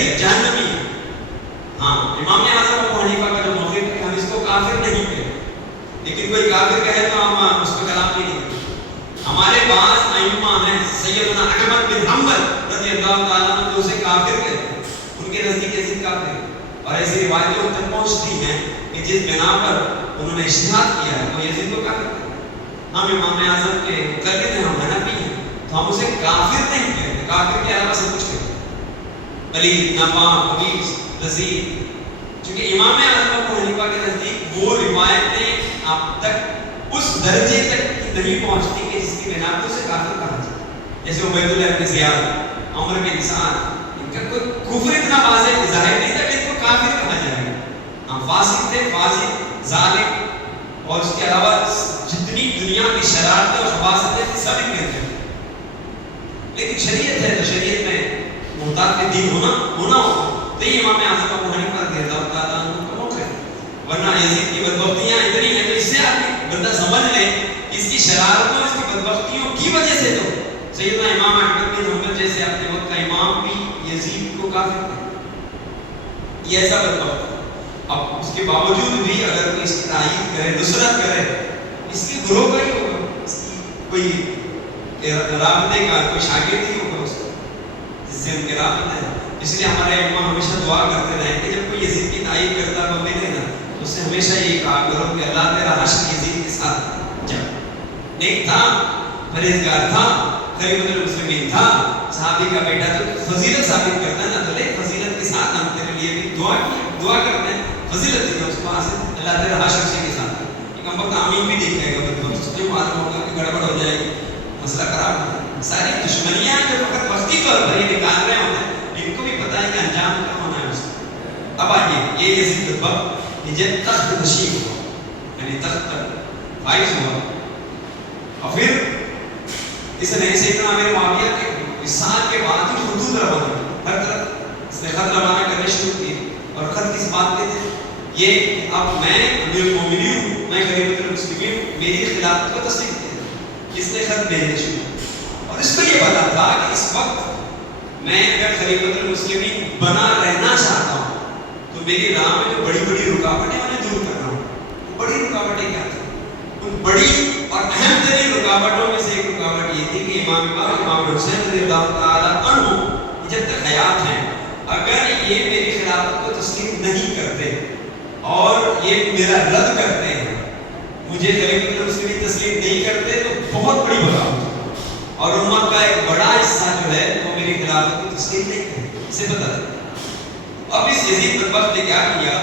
ہے، جہنمی ہے۔ ہاں امام اعظم ابو حنیفہ کا جو موقف ہے کہ ہم اس کو کافر نہیں کہتے، لیکن کوئی کافر کہے تو ہم اس پہ کلام نہیں کرتے۔ ہمارے بعض ائمہ ہیں، سیدنا احمد بن حنبل رضی اللہ تعالیٰ عنہ جو اسے کافر کہتے ہیں، ان کے نزدیک یزید کافر ہے، اور ایسی روایتیں ان تک پہنچتی ہیں کہ جس بنا پر انہوں نے اجتہاد کیا ہے وہ یزید کو کافر کہتے ہیں۔ ہم امام اعظم کے مقلد ہیں، ہم حنفی ہیں، تو ہم اسے کافر نہیں کہتے، کافر کے علاوہ سب کچھ کہتے ہیں، علی، ناپاک، خبیث، لذیذ۔ چونکہ امام اعظم ابو حنیفہ کے نزدیک وہ روایتیں اب تک اس درجے تک نہیں پہنچتی کہ جس کی بنا پر اسے کافر کہا جائے۔ جیسے عبید اللہ بن زیاد، عمر بن سعد، ان کا کوئی کفر اتنا واضح ظاہر نہیں تھا کہ ان کو کافر کہا جائے گا۔ ہم فاسق تھے، فاسق، ظالم، اور اس کے علاوہ جتنی دنیا کی شرارتیں اور خباثتیں تھیں سب ان کے اندر۔ لیکن شریعت ہے تو شریعت میں محتاط دین ہونا ہوگا۔ تو یہ امام اعظم ابو حنیفہ رضی اللہ تعالیٰ عنہ کا موقف ہے۔ ورنہ یزید کی بدبختیاں اتنی ہیں تو اس سے آدمی بندہ سمجھ لے اس کی شرارتوں، اس کی بدبختیوں کی وجہ سے تو سیدنا امام احمد بن حنبل جیسے اپنے وقت کا امام بھی یزید کو کافر کہا، یہ ایسا بدبخت ہے۔ اب اس کے باوجود بھی اگر کوئی اس کی تائید کرے، نصرت کرے، اس کے گروہ کا ہی ہوگا، اس کی کوئی رابطے کا کوئی شاگرد ہی ہوگا اس کا جس سے ان کے رابطے ہیں۔ اس لیے ہمارے امام ہمیشہ دعا کرتے رہے کہ جب کوئی یزید کی تائید کرتا ہے وہ ملے نا تو اس سے ہمیشہ یہ کہا کرو کہ اللہ تیرا حشر یزید کے ساتھ جب نیک تھا، پرہیزگار تھا، خلیفۃ المسلمین تھا، صحابی کا بیٹا، تو فضیلت ثابت کرتا ہے نا، تو لے فضیلت کے ساتھ ہم تیرے لیے بھی دعا کرتے ہیں، فضیلت دینا اس کو حاصل، اللہ تیرا حشر اسی کے ساتھ۔ ایک ہم وقت آمین بھی دیکھے گا تو اس کو معلوم ہوگا کہ گڑبڑ ہو جائے گی، مسئلہ خراب ہو جائے گا۔ ساری دشمنیاں جو فقط وقتی طور پر یہ نکال رہے ہوتے ہیں، ان کو بھی پتہ ہے کہ انجام کیا ہونا ہے اس کا۔ اب آئیے یہ یزید بدبخت یہ جب تخت نشین ہوا، یعنی تخت تک فائز ہوا، اور پھر اس نے سیدنا امیر معاویہ کے وصال کے بعد ہی خطوط روانہ ہر طرف اس نے خط روانہ کرنے شروع کیے، اور خط کس بات کے تھے؟ یہ اب میں امیر المومنین ہوں، میں خلیفۃ المسلمین ہوں، میری خلافت کو تسلیم کیا۔ اس نے خط بھیجنے شروع، اور اس کو یہ پتا تھا کہ اس وقت میں اگر خلیفۃ المسلمین بنا رہنا چاہتا ہوں تو میری راہ میں جو بڑی بڑی رکاوٹیں انہیں دور کرنا ہوں۔ وہ بڑی رکاوٹیں کیا تھیں؟ ان بڑی اور اہم ترین رکاوٹوں میں سے ایک رکاوٹ یہ تھی کہ امام حسین رضی اللہ تعالیٰ عنہ جب تک حیات ہیں اگر یہ میری خلافت کو تسلیم نہیں کرتے اور یہ میرا رد کرتے ہیں، مجھے خلیفۃ المسلمین تسلیم نہیں کرتے، تو بہت بڑی بغاوت اور امت کا ایک بڑا حصہ جو ہے وہ میری خلافت کو تسلیم نہیں کرے، اسے بتا دیں۔ اب اس یزید بدبخت نے کیا کیا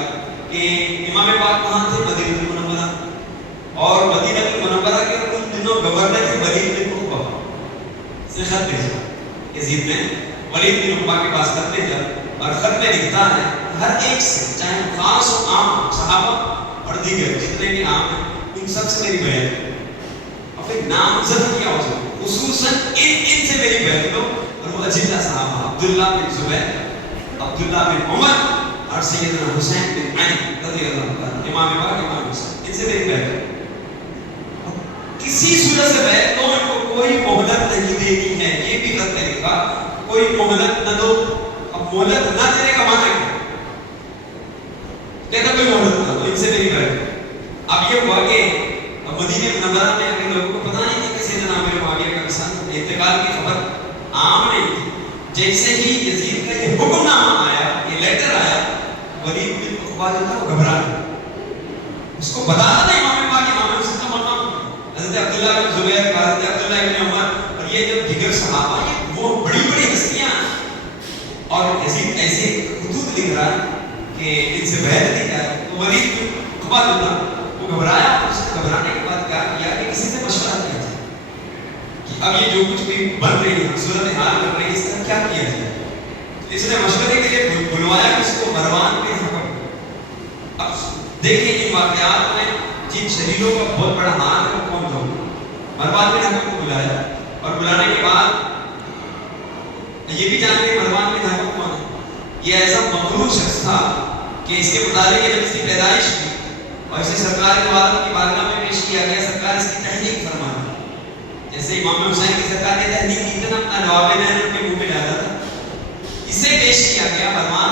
کہ امام پاک کہاں تھے؟ مدینہ المنورہ، اور مدینہ المنورہ کے ان دنوں گورنر تھے ولید بن عقبہ۔ اس نے خط بھیجا، یزید نے ولید بن عقبہ کے پاس خط بھیجا، اور خط میں لکھتا ہے ہر ایک سے، چاہے خاص و عام صحابہ اور دیگر جتنے بھی عام ہیں، ان سب سے میری بیعت ہے، اور پھر نامزد کیا ہو سکے، خصوصاً ان سے میری بیعت لو، اور وہ اجلہ صحابہ عبداللہ بن زبیر، عبداللہ بن عمر اور سیدنا حسین بن علی رضی اللہ عنہ، امام پاک امام حسین، ان سے میری بیعت ہے۔ کسی صورت سے بیعت لو، ان کو کوئی مہلت نہیں دینی ہے، یہ بھی خط میں لکھا، کوئی مہلت نہ دو۔ اب مہلت نہ دینے کا معنی کیا؟ کہتا کوئی مہلت نہ دو، ان سے میری بیعت ہے۔ اب یہ ہوا کہ مدینہ منورہ میں اگر لوگوں کو پتہ نہیں تھا کہ سیدنا امیر معاویہ کا انتقال کی خبر عام نہیں تھی، جیسے ہی یزید کا یہ حکم نامہ آیا، یہ لیٹر آیا، ولید بن عقبہ جو تھا وہ گھبرا گیا۔ اس کو بتا تھا امام پاک امام حسین کا مقام، حضرت عبداللہ بن زبیر، حضرت عبداللہ بن عمر اور یہ جو دیگر صحابہ یہ وہ بڑی بڑی ہستیاں، اور یزید ایسے خطوط لکھ رہا ہے کہ ان سے بیعت دی جائے۔ تو ولید بن عقبہ جو تھا وہ گھبرایا، اور اس نے گھبرانے کے بعد کیا کیا کہ کسی سے مشورہ کیا جائے کہ اب یہ جو کچھ بھی بن رہی ہے، صورتحال بن رہی ہے، اس کا کیا کیا جائے۔ اس نے مشورے کے لیے بلوایا کہ اس کو مروان بن حکم۔ اب دیکھیں ان واقعات میں جن شہیدوں کا بہت بڑا ہاتھ ہے وہ کون تھا؟ مروان بن حکم کو بلایا، اور بلانے کے بعد یہ بھی جان کے مروان بن حکم کون ہے؟ یہ ایسا مغرور شخص تھا کہ اس کے متعلق جب اس کی پیدائش کی اور اسے سرکار کے والد کی بارگاہ میں پیش کیا گیا، سرکار اس کی تحریک فرمائی، جیسے امام حسین کی سرکار نے تحریک کی تھی نا، اپنا جواب ان کے منہ میں ڈالا تھا، اسے پیش کیا گیا، بھگوان